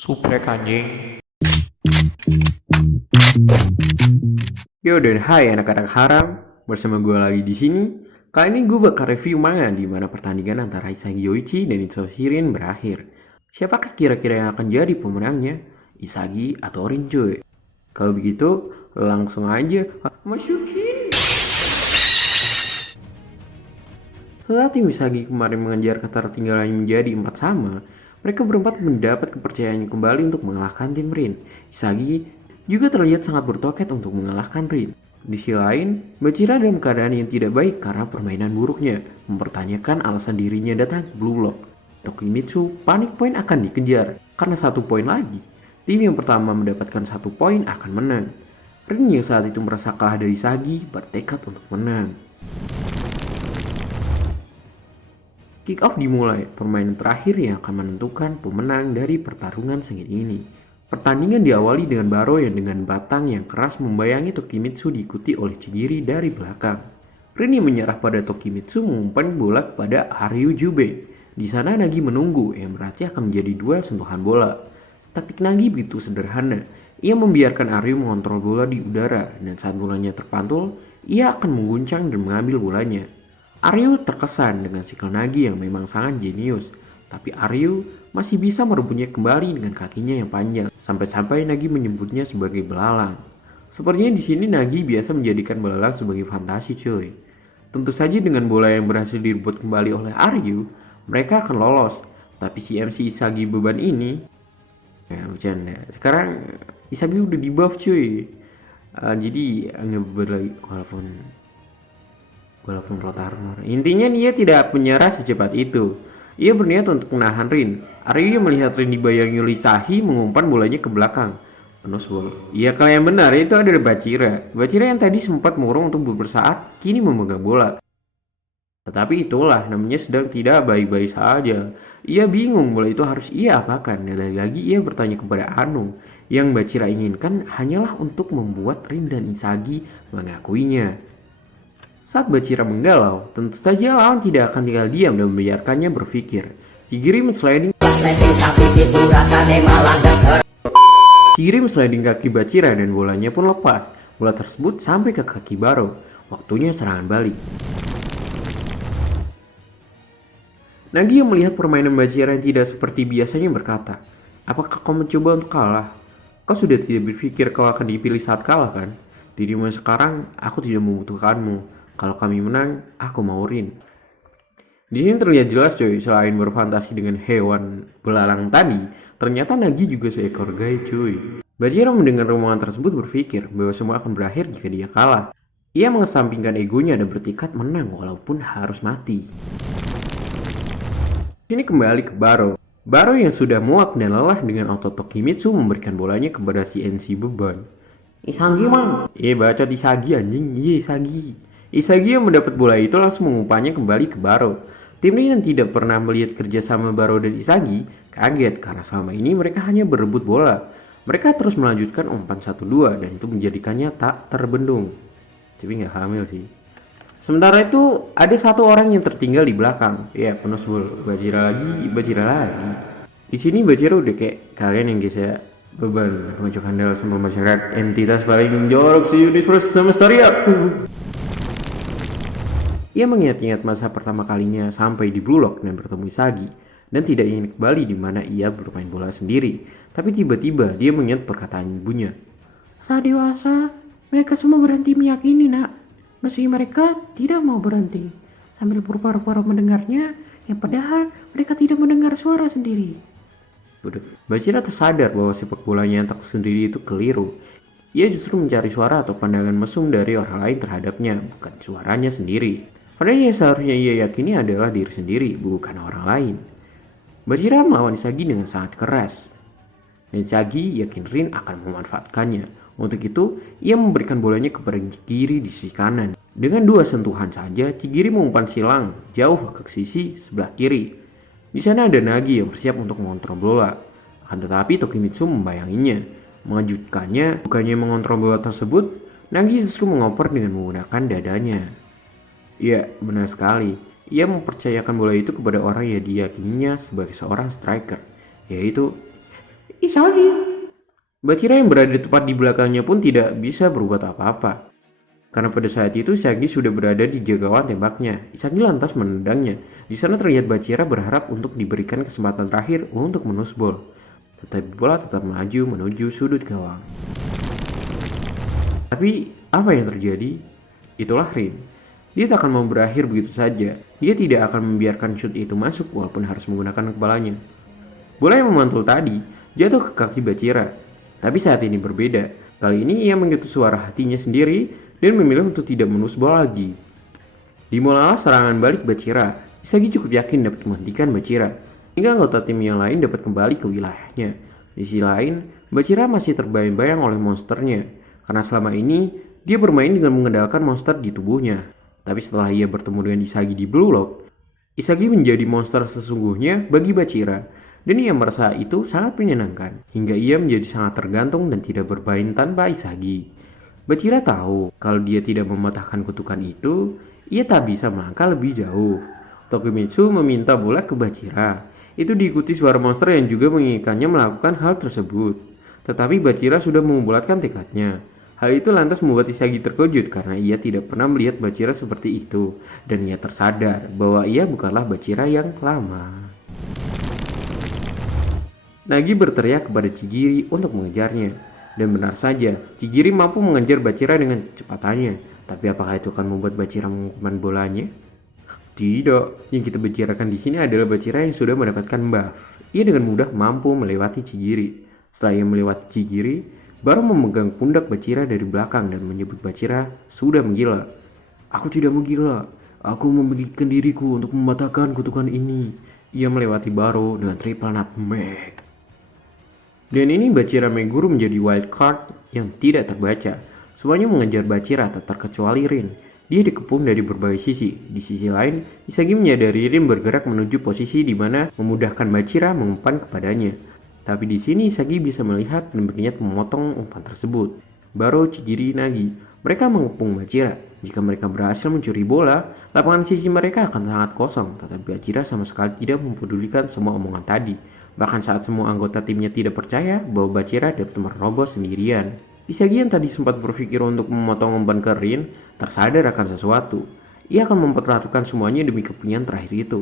Subrek anjing. Yo dan hai anak-anak haram, bersama gue lagi di sini. Kali ini gue bakal review manga di mana pertandingan antara Isagi Yoichi dan Itsuo Shirin berakhir. Siapakah kira-kira yang akan jadi pemenangnya? Isagi atau Rin cuy? Kalau begitu, langsung aja masukin. Setelah tim Isagi kemarin mengejar ketertinggalan menjadi 4 sama, mereka berempat mendapat kepercayaan kembali untuk mengalahkan tim Rin. Isagi juga terlihat sangat bertoket untuk mengalahkan Rin. Di sisi lain, Bachira dalam keadaan yang tidak baik karena permainan buruknya, mempertanyakan alasan dirinya datang ke Blue Lock. Tokimitsu panik poin akan dikejar, karena 1 poin lagi. Tim yang pertama mendapatkan 1 poin akan menang. Rin yang saat itu merasa kalah dari Isagi bertekad untuk menang. Kick off dimulai, permainan terakhir yang akan menentukan pemenang dari pertarungan sengit ini. Pertandingan diawali dengan Baro yang dengan batang yang keras membayangi Tokimitsu diikuti oleh Chigiri dari belakang. Rin menyerah pada Tokimitsu mengumpan bola kepada Aryu Jube. Di sana Nagi menunggu yang berarti akan menjadi duel sentuhan bola. Taktik Nagi begitu sederhana. Ia membiarkan Aryu mengontrol bola di udara dan saat bolanya terpantul, ia akan mengguncang dan mengambil bolanya. Aryu terkesan dengan sikil Nagi yang memang sangat jenius, tapi Aryu masih bisa merebutnya kembali dengan kakinya yang panjang, sampai-sampai Nagi menyebutnya sebagai belalang. Sepertinya di sini Nagi biasa menjadikan belalang sebagai fantasi cuy. Tentu saja dengan bola yang berhasil direbut kembali oleh Aryu, mereka akan lolos. Tapi si MC Isagi beban ini, ya bercanda. Sekarang Isagi udah di buff cuy. Jadi ngebeban lagi walaupun plot armor. Intinya dia tidak menyerah secepat itu. Ia berniat untuk menahan Rin. Aryu melihat Rin dibayangi oleh Sahi mengumpan bolanya ke belakang. Penuh bola. Iya kalian benar, itu adalah Bachira. Bachira yang tadi sempat murung untuk beberapa saat, kini memegang bola. Tetapi itulah, namanya sedang tidak baik-baik saja. Ia bingung bola itu harus ia apakan. Dan lagi-lagi ia bertanya kepada Anu. Yang Bachira inginkan hanyalah untuk membuat Rin dan Isagi mengakuinya. Saat Bachira menggalau, tentu saja lawan tidak akan tinggal diam dan membiarkannya berpikir. Chigiri sliding kaki Bachira dan bolanya pun lepas. Bola tersebut sampai ke kaki Baro. Waktunya serangan balik. Nagi yang melihat permainan Bachira yang tidak seperti biasanya berkata, "Apakah kau mencoba untuk kalah? Kau sudah tidak berpikir kau akan dipilih saat kalah kan? Dirimu sekarang, aku tidak membutuhkanmu. Kalau kami menang, aku mau Rin." Di sini terlihat jelas cuy, selain berfantasi dengan hewan belalang tadi, ternyata Nagi juga seekor gai cuy. Bachira mendengar omongan tersebut berpikir bahwa semua akan berakhir jika dia kalah. Ia mengesampingkan egonya dan bertekad menang walaupun harus mati. Sini kembali ke Baro. Baro yang sudah muak dan lelah dengan otot Tokimitsu memberikan bolanya kepada si NC beban. Isagi mang. Baca Isagi anjing. Isagi. Isagi yang mendapat bola itu langsung mengumpannya kembali ke Baro. Tim ini yang tidak pernah melihat kerjasama Baro dan Isagi kaget karena selama ini mereka hanya berebut bola. Mereka terus melanjutkan umpan 1-2 dan itu menjadikannya tak terbendung. Tapi nggak hamil sih. Sementara itu ada satu orang yang tertinggal di belakang. Ya penuh Bachira lagi. Di sini Bachira udah kayak kalian yang guys ya. Beban menunjuk handal sama masyarakat entitas paling jorok si universe semesta ria. Ia mengingat-ingat masa pertama kalinya sampai di Blue Lock dan bertemu Isagi dan tidak ingin kembali di mana ia bermain bola sendiri. Tapi tiba-tiba dia mengingat perkataan ibunya. Saat dewasa, mereka semua berhenti meyakini nak. Meski mereka tidak mau berhenti. Sambil berpura-pura mendengarnya, yang padahal mereka tidak mendengar suara sendiri. Bachira tersadar bahwa sepak bolanya yang takut sendiri itu keliru. Ia justru mencari suara atau pandangan mesum dari orang lain terhadapnya, bukan suaranya sendiri. Padahal yang seharusnya ia yakini adalah diri sendiri, bukan orang lain. Bachira melawan Isagi dengan sangat keras. Dan Isagi yakin Rin akan memanfaatkannya. Untuk itu, ia memberikan bolanya kepada Chigiri di sisi kanan. Dengan 2 sentuhan saja, Chigiri mengumpan silang jauh ke sisi sebelah kiri. Di sana ada Nagi yang bersiap untuk mengontrol bola. Akan tetapi Tokimitsu membayanginya. Mengejutkannya, bukannya mengontrol bola tersebut, Nagi justru mengoper dengan menggunakan dadanya. Ya, benar sekali. Ia mempercayakan bola itu kepada orang yang diyakininya sebagai seorang striker, yaitu Isagi. Bachira yang berada tepat di belakangnya pun tidak bisa berbuat apa-apa. Karena pada saat itu Isagi sudah berada di jangkauan tembaknya. Isagi lantas menendangnya. Di sana terlihat Bachira berharap untuk diberikan kesempatan terakhir untuk menus bola. Tetapi bola tetap melaju menuju sudut gawang. Tapi apa yang terjadi? Itulah Rin. Dia tak akan mau berakhir begitu saja. Dia tidak akan membiarkan shoot itu masuk walaupun harus menggunakan kepalanya. Bola yang memantul tadi jatuh ke kaki Bachira. Tapi saat ini berbeda. Kali ini ia mengikuti suara hatinya sendiri dan memilih untuk tidak menus bola lagi. Dimulailah serangan balik Bachira. Isagi cukup yakin dapat menghentikan Bachira, hingga anggota tim yang lain dapat kembali ke wilayahnya. Di sisi lain, Bachira masih terbayang-bayang oleh monsternya, karena selama ini dia bermain dengan mengandalkan monster di tubuhnya. Tapi setelah ia bertemu dengan Isagi di Blue Lock, Isagi menjadi monster sesungguhnya bagi Bachira, dan ia merasa itu sangat menyenangkan, hingga ia menjadi sangat tergantung dan tidak bermain tanpa Isagi. Bachira tahu kalau dia tidak mematahkan kutukan itu, ia tak bisa melangkah lebih jauh. Tokimitsu meminta bola ke Bachira. Itu diikuti suara monster yang juga menginginkannya melakukan hal tersebut. Tetapi Bachira sudah membulatkan tekadnya. Hal itu lantas membuat Isagi terkejut karena ia tidak pernah melihat Bachira seperti itu. Dan ia tersadar bahwa ia bukanlah Bachira yang lama. Nagi berteriak kepada Chigiri untuk mengejarnya. Dan benar saja, Chigiri mampu mengejar Bachira dengan kecepatannya. Tapi apakah itu akan membuat Bachira mengumpulkan bolanya? Tidak, yang kita bicarakan di sini adalah Bachira yang sudah mendapatkan buff. Ia dengan mudah mampu melewati Chigiri. Setelah ia melewati Chigiri, baru memegang pundak Bachira dari belakang dan menyebut Bachira sudah menggila. Aku tidak menggila, aku memberikan diriku untuk mematahkan kutukan ini. Ia melewati Baro dengan triple nutmeg. Dan ini Bachira Meguru menjadi wild card yang tidak terbaca. Semuanya mengejar Bachira tak terkecuali Rin. Dia dikepung dari berbagai sisi. Di sisi lain, Isagi menyadari Rin bergerak menuju posisi di mana memudahkan Bachira mengumpan kepadanya. Tapi di sini Isagi bisa melihat dan berniat memotong umpan tersebut. Baro, Chigiri, Nagi, mereka mengepung Bachira. Jika mereka berhasil mencuri bola, lapangan sisi mereka akan sangat kosong. Tetapi Bachira sama sekali tidak mempedulikan semua omongan tadi. Bahkan saat semua anggota timnya tidak percaya bahwa Bachira dapat menerobos sendirian. Isagi yang tadi sempat berpikir untuk memotong umpan ke Rin, tersadar akan sesuatu. Ia akan mempertaruhkan semuanya demi kepentingan terakhir itu.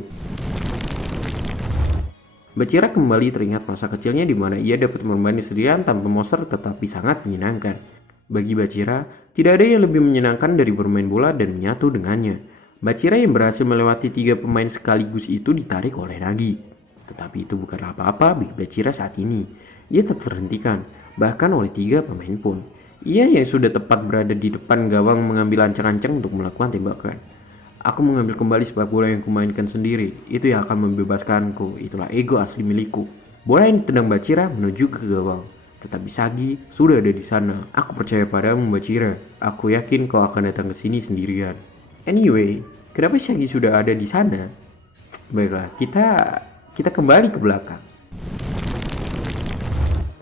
Bachira kembali teringat masa kecilnya di mana ia dapat bermain sendirian tanpa monster tetapi sangat menyenangkan. Bagi Bachira, tidak ada yang lebih menyenangkan dari bermain bola dan menyatu dengannya. Bachira yang berhasil melewati 3 pemain sekaligus itu ditarik oleh Nagi. Tetapi itu bukan apa-apa bagi Bachira saat ini. Ia tak terhentikan, bahkan oleh 3 pemain pun. Ia yang sudah tepat berada di depan gawang mengambil ancang-ancang untuk melakukan tembakan. Aku mengambil kembali sepak bola yang kumainkan sendiri. Itu yang akan membebaskanku. Itulah ego asli milikku. Bola yang ditendang Bachira menuju ke gawang. Tetapi Sagi sudah ada di sana. Aku percaya padamu Bachira. Aku yakin kau akan datang ke sini sendirian. Anyway, kenapa Sagi sudah ada di sana? Baiklah, kita kembali ke belakang.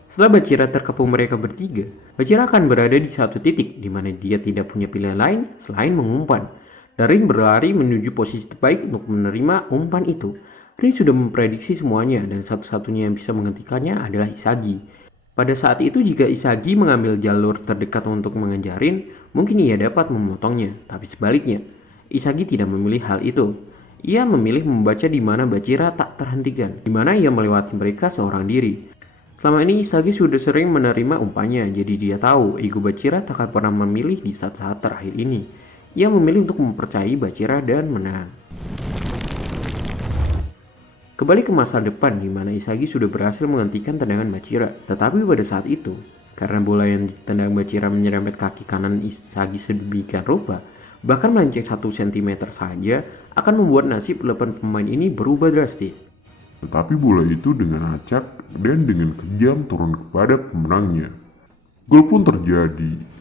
Setelah Bachira terkepung mereka bertiga, Bachira akan berada di satu titik di mana dia tidak punya pilihan lain selain mengumpan. Dan Rin berlari menuju posisi terbaik untuk menerima umpan itu. Rin sudah memprediksi semuanya dan satu-satunya yang bisa menghentikannya adalah Isagi. Pada saat itu jika Isagi mengambil jalur terdekat untuk mengejar Rin, mungkin ia dapat memotongnya. Tapi sebaliknya, Isagi tidak memilih hal itu. Ia memilih membaca di mana Bachira tak terhentikan, di mana ia melewati mereka seorang diri. Selama ini Isagi sudah sering menerima umpannya, jadi dia tahu ego Bachira tak akan pernah memilih di saat-saat terakhir ini. Ia memilih untuk mempercayai Bachira dan menang. Kembali ke masa depan di mana Isagi sudah berhasil menghentikan tendangan Bachira. Tetapi pada saat itu, karena bola yang ditendang Bachira menyerempet kaki kanan Isagi sedemikian rupa, bahkan melenceng 1 cm saja akan membuat nasib 8 pemain ini berubah drastis. Tetapi bola itu dengan acak dan dengan kejam turun kepada pemenangnya. Gol pun terjadi.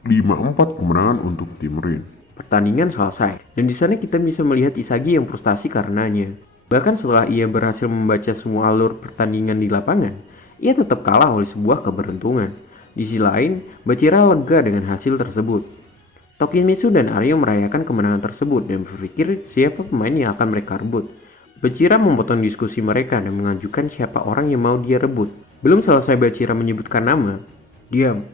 5-4 kemenangan untuk tim Rin. Pertandingan selesai, dan di sana kita bisa melihat Isagi yang frustasi karenanya. Bahkan setelah ia berhasil membaca semua alur pertandingan di lapangan, ia tetap kalah oleh sebuah keberuntungan. Di sisi lain, Bachira lega dengan hasil tersebut. Tokimitsu dan Aryo merayakan kemenangan tersebut dan berpikir siapa pemain yang akan mereka rebut. Bachira memotong diskusi mereka dan mengajukan siapa orang yang mau dia rebut. Belum selesai Bachira menyebutkan nama, diam,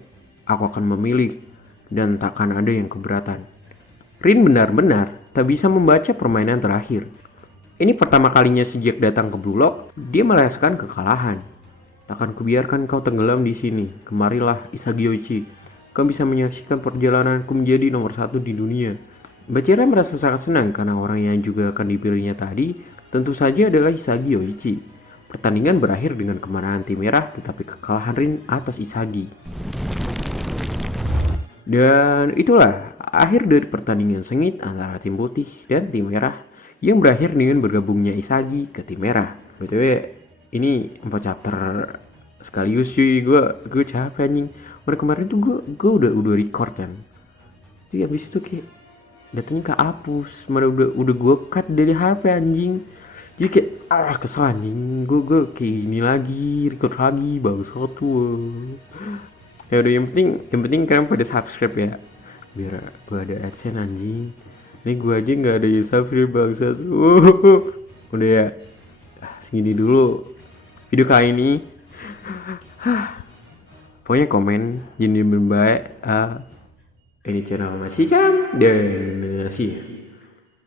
aku akan memilih dan takkan ada yang keberatan. Rin benar-benar tak bisa membaca permainan terakhir. Ini pertama kalinya sejak datang ke Blue Lock, dia merasakan kekalahan. Takkan kubiarkan kau tenggelam di sini. Kemarilah Isagioichi. Kau bisa menyaksikan perjalananku menjadi nomor 1 di dunia. Bachira merasa sangat senang karena orang yang juga akan dipilihnya tadi tentu saja adalah Isagioichi. Pertandingan berakhir dengan kemenangan tim merah tetapi kekalahan Rin atas Isagi. Dan itulah akhir dari pertandingan sengit antara tim putih dan tim merah yang berakhir dengan bergabungnya Isagi ke tim merah. BTW ini 4 chapter sekaligus cuy, gue capek anjing. Kemarin tuh gue udah record kan. Jadi abis itu kayak datanya kehapus, mana udah gue cut dari HP anjing. Jadi kayak kesel anjing, gue kayak gini lagi, record lagi, bagus tuh. Ya udah yang penting kalian pada subscribe ya, biar gue ada AdSense anjing. Ini gue aja nggak ada yang subscribe bangsat. Udah ya, segini dulu video kali ini. Pokoknya komen jadi baik. Ini channel masih jam dan sih.